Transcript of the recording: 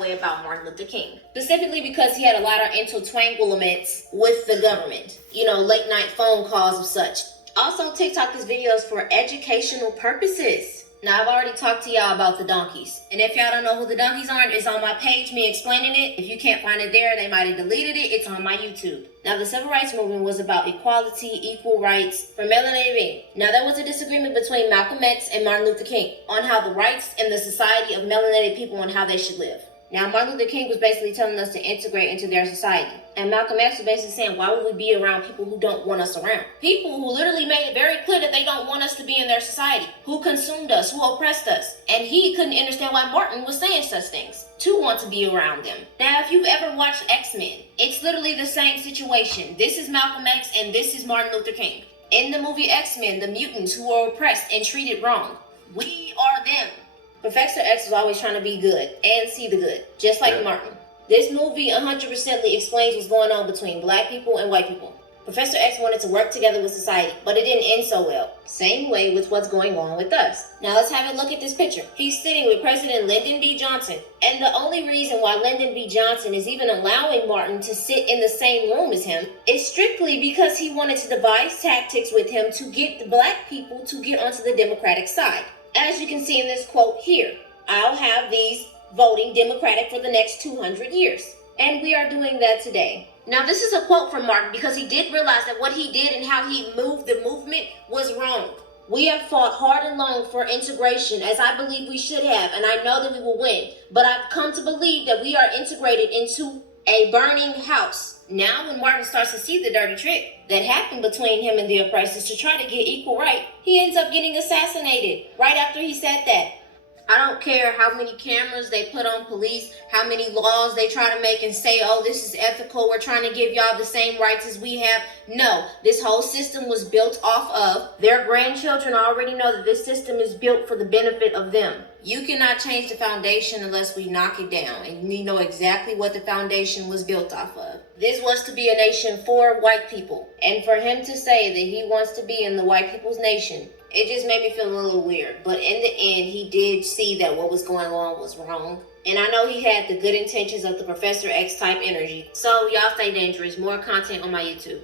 way about Martin Luther King, specifically because he had a lot of intertanglements with the government, late night phone calls and such. Also, TikTok is videos for educational purposes. Now, I've already talked to y'all about the donkeys, and if y'all don't know who the donkeys are, it's on my page, me explaining it. If you can't find it there, they might have deleted it. It's on my YouTube. Now, the civil rights movement was about equality, equal rights for melanated beings. Now, there was a disagreement between Malcolm X and Martin Luther King on how the rights and the society of melanated people and how they should live. Now, Martin Luther King was basically telling us to integrate into their society. And Malcolm X was basically saying, why would we be around people who don't want us around? People who literally made it very clear that they don't want us to be in their society, who consumed us, who oppressed us. And he couldn't understand why Martin was saying such things, to want to be around them. Now, if you've ever watched X-Men, it's literally the same situation. This is Malcolm X and this is Martin Luther King. In the movie X-Men, the mutants who are oppressed and treated wrong, we are them. Professor X was always trying to be good and see the good, just like Martin. This movie 100% explains what's going on between black people and white people. Professor X wanted to work together with society, but it didn't end so well. Same way with what's going on with us. Now let's have a look at this picture. He's sitting with President Lyndon B. Johnson. And the only reason why Lyndon B. Johnson is even allowing Martin to sit in the same room as him is strictly because he wanted to devise tactics with him to get the black people to get onto the Democratic side. As you can see in this quote here, I'll have these voting Democratic for the next 200 years. And we are doing that today. Now, this is a quote from Martin because he did realize that what he did and how he moved the movement was wrong. We have fought hard and long for integration, as I believe we should have, and I know that we will win. But I've come to believe that we are integrated into a burning house. Now, when Martin starts to see the dirty trick that happened between him and the oppressors to try to get equal right, he ends up getting assassinated right after he said that. I don't care how many cameras they put on police, how many laws they try to make and say, oh, this is ethical, we're trying to give y'all the same rights as we have. No, this whole system was built off of their grandchildren already know that this system is built for the benefit of them. You cannot change the foundation unless we knock it down, and we know exactly what the foundation was built off of. This was to be a nation for white people, and for him to say that he wants to be in the white people's nation, it just made me feel a little weird. But in the end, he did see that what was going on was wrong. And I know he had the good intentions of the Professor X type energy. So y'all stay dangerous. More content on my YouTube.